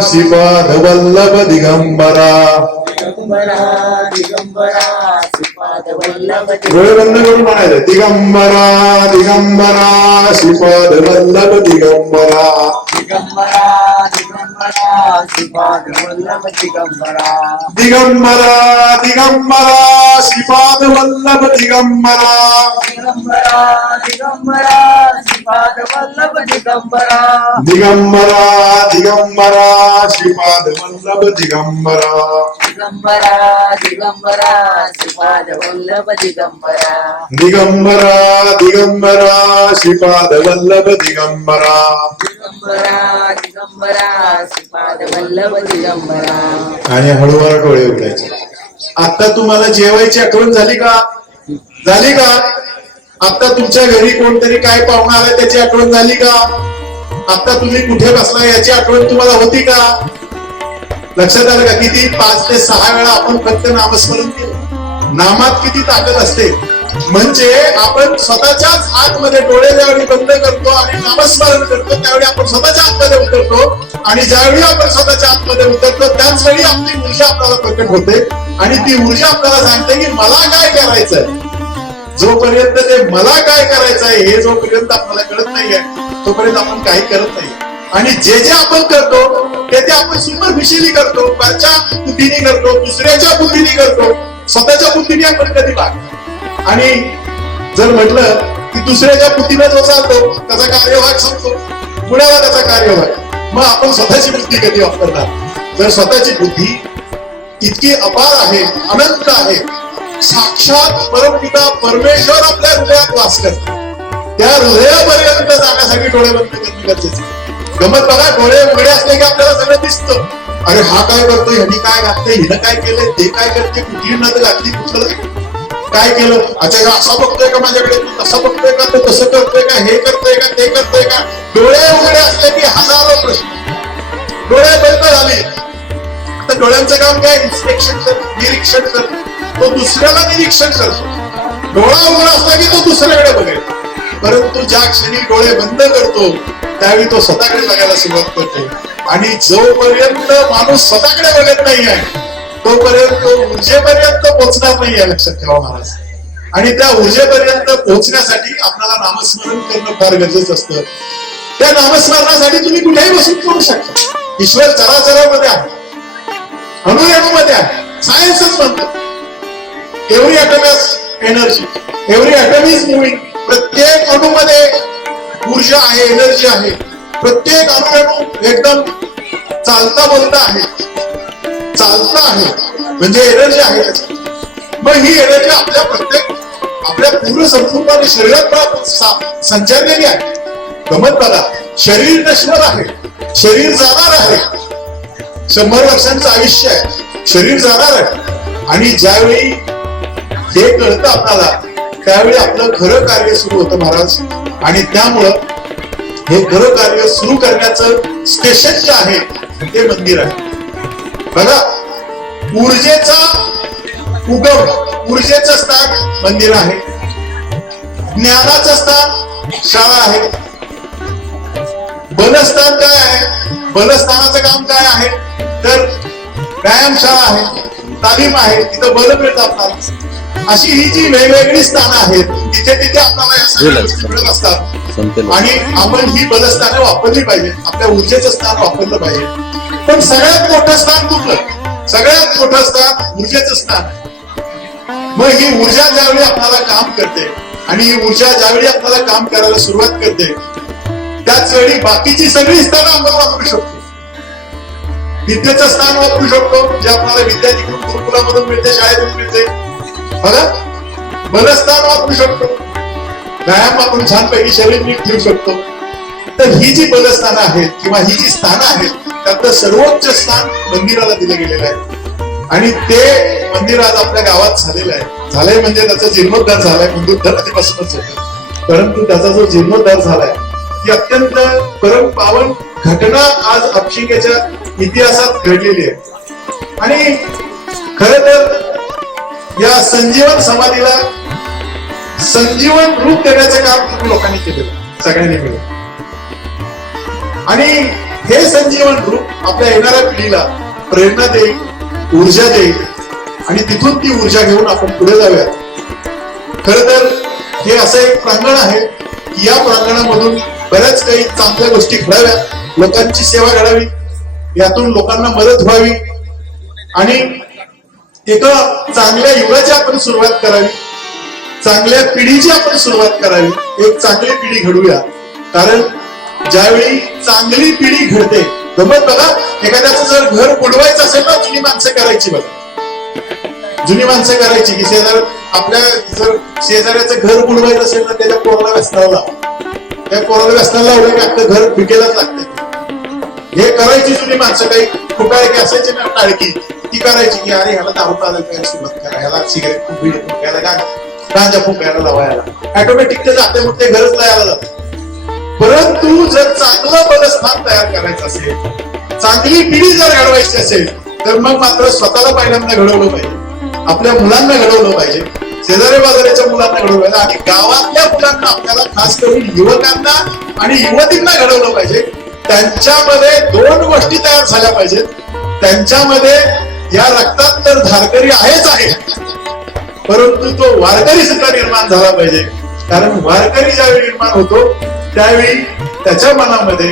శివ రవల్లభ దిగంబర. దిగంబర దిగంబర శిపాద వల్లభ దిగంబర. దిగంబర దిగంబర. శ్రీపాద వల్లభ దిగంబరా. దిగంబరా శ్రీపాద వల్లభ దిగంబరా. దిగంబరా దిగంబరా శ్రీపాద వల్లభ దిగంబరా. దిగంబరా దిగంబరా శ్రీపాద వల్లభ దిగంబరా. దిగంబరా దిగంబరా శ్రీపాద వల్లభ దిగంబరా దిగంబరా శ్రీపాద వల్లభ దిగంబరా आणि हळूहळू डोळे उघडायचे आता तुम्हाला जेवायची आठवण झाली का? झाली का? आता तुमच्या घरी कोणतरी काय पाहुणा आला त्याची आठवण झाली का? आता तुम्ही कुठे बसला याची आठवण तुम्हाला होती का? लक्षात आलं का किती? पाच ते सहा वेळा आपण फक्त नामस्मरण केलं. नामात किती ताकद असते? म्हणजे आपण स्वतःच्याच आतमध्ये डोळे ज्यावेळी बंद करतो आणि नामस्मरण करतो त्यावेळी आपण स्वतःच्या आतमध्ये उतरतो. आणि ज्यावेळी आपण स्वतःच्या आतमध्ये उतरतो त्याच वेळी आपली ऊर्जा आपल्याला प्रकट होते. आणि ती ऊर्जा आपल्याला सांगते की मला काय करायचंय? जोपर्यंत ते मला काय करायचं आहे हे जोपर्यंत आपल्याला कळत नाहीये तोपर्यंत आपण काही करत नाही आणि जे जे आपण करतो ते ते आपण सुपरफिशियली करतो वरच्या बुद्धीने करतो दुसऱ्याच्या बुद्धीने करतो स्वतःच्या बुद्धीने आपण कधी वागतो आणि जर म्हटलं की दुसऱ्याच्या बुद्धीने जो चालतो त्याचा कार्यभाग संपतो. पुण्याला त्याचा कार्यभाग? मग आपण स्वतःची बुद्धी कधी वापरणार? जर स्वतःची बुद्धी इतकी अपार आहे अनंत आहे. साक्षात परमपिता परमेश्वर आपल्या हृदयात वास करतो त्या हृदयापर्यंत जाण्यासाठी डोळे बंद करणं गरजेचं गमत बघा डोळे उघडे असले की आपल्याला सगळं दिसतं. अरे हा काय करतोय ह्यानी काय घातलंय हिनं काय केलंय ते काय करते कुठली नद घातली कुठलं? काय केलं? अच्छा असा बघतोय का माझ्याकडे? तू तसं बघतोय का? तो तसं करतोय का? हे करतोय का? ते करतोय का? डोळे उघडे असले की हजारो प्रश्न. डोळे बंद झाले. फक्त डोळ्यांचं काम काय? इन्स्पेक्शन निरीक्षण करतो तो दुसऱ्याला निरीक्षण करतो डोळा उघडा असला की तो दुसऱ्याकडे बघेल. परंतु ज्या क्षणी डोळे बंद करतो त्यावेळी तो स्वतःकडे बघायला सुरुवात करतो. आणि जोपर्यंत माणूस स्वतःकडे बघत नाही आहे तोपर्यंत तो ऊर्जेपर्यंत पोहोचणार नाही आहे लक्षात ठेवा महाराज. आणि त्या ऊर्जेपर्यंत पोहोचण्यासाठी आपल्याला नामस्मरण करणं फार गरजेचं असतं. त्या नामस्मरणासाठी तुम्ही कुठेही बसून करू शकता. ईश्वर चराचरामध्ये आहे. अणुरेणूमध्ये आहे. सायन्सच म्हणतो. Every atom energy every atom is moving प्रत्येक अणूमध्ये ऊर्जा आहे एनर्जी आहे. प्रत्येक अणुरेणू एकदम चालता बोलता आहे. चालता आहे. म्हणजे एनर्जी आहे. मग ही एनर्जी आपल्या प्रत्येक आपल्या पूर्ण संपूर्ण शरीरात संचारलेली आहे. गमत बघा शरीर नश्वर आहे. शरीर जाणार आहे. शंभर वर्षांचं आयुष्य आहे. शरीर जाणार आहे. आणि ज्यावेळी हे कळतं आपल्याला त्यावेळी आपलं खरं कार्य सुरू होतं महाराज. आणि त्यामुळं हे खरं कार्य सुरू करण्याचं स्टेशन जे आहे ते मंदिर आहे. बघा ऊर्जेचा उगम ऊर्जेचं स्थान मंदिर आहे. ज्ञानाचं स्थान शाळा आहे. बलस्थान काय आहे? बलस्थानाचं काम काय आहे? तर व्यायामशाळा आहे तालीम आहे तिथं बल मिळतं आपल्याला. अशी ही जी वेगवेगळी स्थानं आहेत तिथे तिथे आपल्याला या सगळ्या मिळत असतात. आणि आपण ही बलस्थानं वापरली पाहिजे आपल्या ऊर्जेचं स्थान वापरलं पाहिजे पण सगळ्यात मोठं स्थान कुठलं? सगळ्यात मोठं स्थान ऊर्जेचं स्थान. मग ही ऊर्जा ज्यावेळी आपल्याला काम करते आणि ही ऊर्जा ज्यावेळी आपल्याला काम करायला सुरुवात करते त्याच वेळी बाकीची सगळी स्थानं आपण वापरू शकतो विद्येचं स्थान वापरू शकतो जे आपल्याला विद्या तिकडून गुरुकुलामधून मिळते शाळेतून मिळते. हो बघा बलस्थान वापरू शकतो. व्यायाम आपण छानपैकी शरीर नीट ठेवू शकतो. तर ही जी बलस्थानं आहेत किंवा ही जी स्थानं आहेत त्यातलं सर्वोच्च स्थान मंदिराला दिलं गेलेलं आहे. आणि ते मंदिर आज आपल्या गावात झालेलं आहे. झालंय म्हणजे त्याचा जीर्णोद्धार झालाय मंदिर आधीपासूनच होतं. परंतु त्याचा जो जीर्णोद्धार झालाय ती अत्यंत परम पावन घटना आज अक्षिकेच्या इतिहासात घडलेली आहे. आणि खर तर या संजीवन समाधीला संजीवन रूप देण्याचं काम लोकांनी केलेलं सगळ्यांनी मिळून. आणि हे संजीवन रूप आपल्या येणाऱ्या पिढीला प्रेरणा देईल ऊर्जा देईल आणि तिथून ती ऊर्जा घेऊन आपण पुढे जाऊया खर तर हे असं एक प्रांगण आहे की या प्रांगणामधून बऱ्याच काही चांगल्या गोष्टी घडाव्या लोकांची सेवा घडावी. यातून लोकांना मदत व्हावी. आणि एका चांगल्या युगाची आपण सुरुवात करावी. चांगल्या पिढीची आपण सुरुवात करावी. एक चांगली पिढी घडूया. कारण ज्यावेळी चांगली पिढी घडते गमत बघा एखाद्याचं जर घर बुडवायचं असेल ना जुनी माणसं करायची बघा. जुनी माणसं करायची की शेजार आपल्या जर शेजाऱ्याचं घर बुडवायचं असेल ना त्याच्या पोराला व्यसनाला त्या पोराला व्यसनाला लावलं की आपलं घर पिकेलाच लागतं हे करायची जुनी माणसं काही कुटाळ की असायची ना टाळकी ती करायची की अरे ह्याला दारू पाजायला काय सुरुवात करा ह्याला सिगरेट फुंकडी फुंकायला काय गांजा फुंकायला लावायला. ऑटोमॅटिक ते जाते मग ते घरच तयार जातं. परंतु जर चांगलं बलस्थान तयार करायचं असेल चांगली पिढी जर घडवायची असेल तर मग मात्र स्वतःला पहिल्यांदा घडवलं पाहिजे. आपल्या मुलांना घडवलं पाहिजे. शेजारी बाजाराच्या मुलांना घडवलं पाहिजे. आणि गावातल्या मुलांना आपल्याला खास करून युवकांना आणि युवतींना घडवलं पाहिजे. त्यांच्यामध्ये दोन गोष्टी तयार झाल्या पाहिजेत. त्यांच्यामध्ये या रक्तात तर धारकरी आहेच आहे. परंतु तो वारकरी सुद्धा निर्माण झाला पाहिजे. कारण वारकरी ज्यावेळी निर्माण होतो त्यावेळी त्याच्या मनामध्ये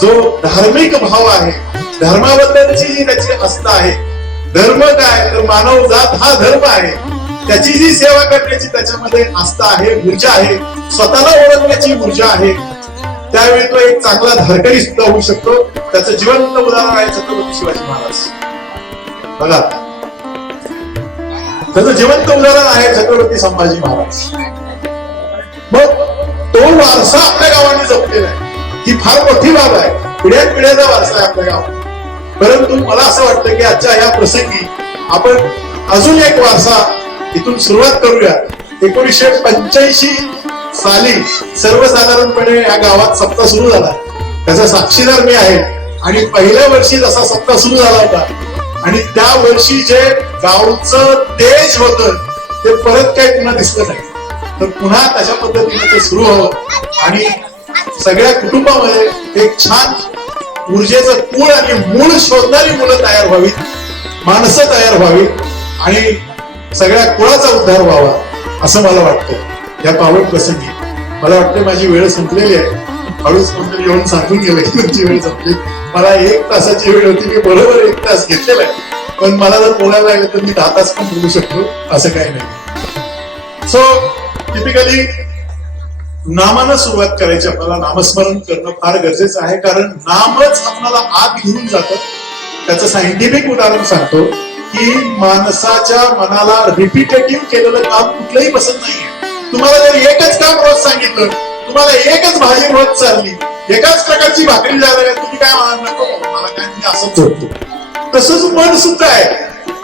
जो धार्मिक भाव आहे धर्माबद्दलची जी त्याची आस्था आहे धर्म काय? तर मानव जात हा धर्म आहे. त्याची जी सेवा करण्याची त्याच्यामध्ये आस्था आहे ऊर्जा आहे स्वतःला ओळखण्याची ऊर्जा आहे त्यावेळी तो एक चांगला धारकरी सुद्धा होऊ शकतो. त्याचं जिवंत उदाहरण आहे छत्रपती शिवाजी महाराज. बघा. त्याचं जिवंत उदाहरण आहे छत्रपती संभाजी महाराज. मग तो वारसा आपल्या गावाने जपलेला आहे. ही फार मोठी बाब आहे. पिढ्यात पिढ्याचा वारसा आहे आपल्या गावात. परंतु मला असं वाटतं की आजच्या या प्रसंगी आपण अजून एक वारसा इथून सुरुवात करूया. एकोणीसशे पंच्याऐंशी साली सर्वसाधारणपणे या गावात सप्ताह सुरू झाला. त्याचा साक्षीदार मी आहे. आणि पहिल्या वर्षी जसा सप्ताह सुरू झाला होता. आणि त्या वर्षी जे गावचं तेज होत ते परत काही पुन्हा दिसलं नाही. तर पुन्हा तशा पद्धतीने ते सुरू व्हावं आणि सगळ्या कुटुंबामध्ये एक छान ऊर्जेचं कुळ आणि मूळ शोधणारी मुलं तयार व्हावीत माणसं तयार व्हावीत आणि सगळ्या कुळाचा उद्धार व्हावा असं मला वाटतं. या पावड प्रसंगी मला वाटतं माझी वेळ संपलेली आहे. हळूच कोणतरी येऊन सांगून गेलं की तुमची वेळ संपली. मला एक तासाची वेळ होती मी बरोबर एक तास घेतलेला आहे. पण मला जर बोलायला लागलं तर मी दहा तास पण बोलू शकतो असं काही नाही. सो टिपिकली नामानं सुरुवात करायची आपल्याला. नामस्मरण करणं फार गरजेचं आहे. कारण नामच आपल्याला आत घेऊन जातं. त्याचं सायंटिफिक उदाहरण सांगतो की माणसाच्या मनाला रिपिटेटिव्ह केलेलं काम कुठलंही पसंत नाहीये. तुम्हाला जर एकच काम रोज सांगितलं तुम्हाला एकच भाजी रोज चालली एकाच प्रकारची भाकरी झाली तुम्ही काय म्हणाल? नको मला काय मी असंच झोपतो तसंच मन सुद्धा आहे.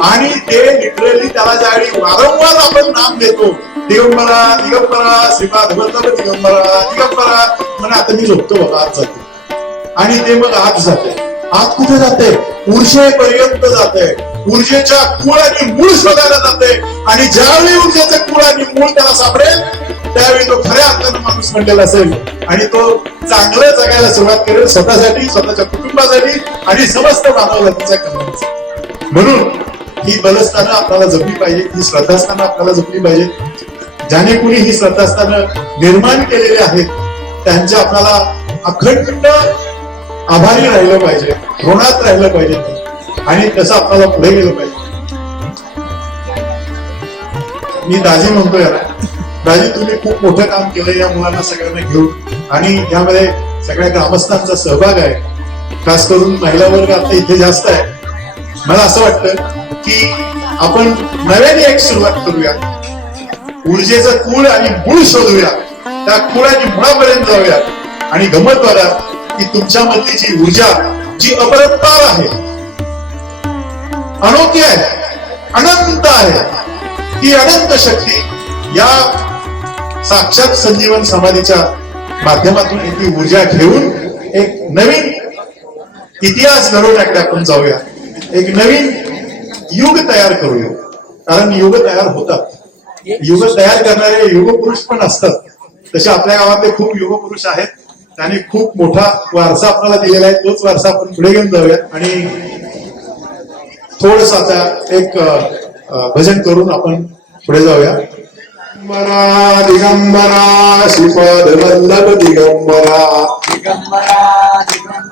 आणि ते लिटरली त्याला ज्यावेळी वारंवार आपण नाम देतो दिगंबरा दिगंबरा श्रीपाद वल्लभ दिगंबरा दिगंबरा म्हणा आता मी झोपतो बाबा आज जातो. आणि ते मग आत जाते. आत कुठे जाते? ऊर्जेपर्यंत जाते. ऊर्जेच्या कुळ आणि मूळ शोधायला जाते. आणि ज्यावेळी ऊर्जेचं कुळ आणि मूळ त्याला सापडेल त्यावेळी तो खऱ्या अर्थानं माणूस म्हणलेला असेल. आणि तो चांगलं जगायला सुरुवात करेल स्वतःसाठी स्वतःच्या कुटुंबासाठी आणि समस्त मानव जातीच्या कल्याणासाठी. म्हणून ही बलस्थानं आपल्याला जपली पाहिजे ही श्रद्धास्थानं आपल्याला जपली पाहिजे ज्याने कुणी ही श्रद्धास्थानं निर्माण केलेली आहेत त्यांच्या आपल्याला अखंड आभारी राहिलं पाहिजे ऋणात राहिलं पाहिजे आणि तसं आपल्याला पुढे गेलं पाहिजे. मी दाजी म्हणतो दाजी तुम्ही खूप मोठं काम केलं या मुलांना सगळ्यांना घेऊन. आणि यामध्ये सगळ्या ग्रामस्थांचा सहभाग आहे. खास करून महिला वर्ग आता इथे जास्त आहे. मला असं वाटतं की आपण नव्याने एक सुरुवात करूया. ऊर्जेचं कूळ आणि मूळ शोधूया. त्या कुळ आणि मुळापर्यंत जाऊया. आणि गमत बघा की तुमच्या मधली जी ऊर्जा जी अपरंपार आहे अनोखी आहे अनंत आहे ती अनंत शक्ती या साक्षात संजीवन समाधीच्या माध्यमातून ती ऊर्जा घेऊन एक नवीन इतिहास घडवण्याकडे आपण जाऊया. एक नवीन युग तयार करूया. कारण युग तयार होतात. युग तयार करणारे युग पुरुष पण असतात. तसे आपल्या गावातले खूप युग पुरुष आहेत. त्याने खूप मोठा वारसा आपल्याला दिलेला आहे तोच वारसा आपण पुढे घेऊन जाऊया आणि थोडस आता एक भजन करून आपण पुढे जाऊया. दिगंबरा दिगंबरा श्रीपाद वल्लभ दिगंबरा. दिगंबरा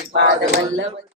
दिगंबरा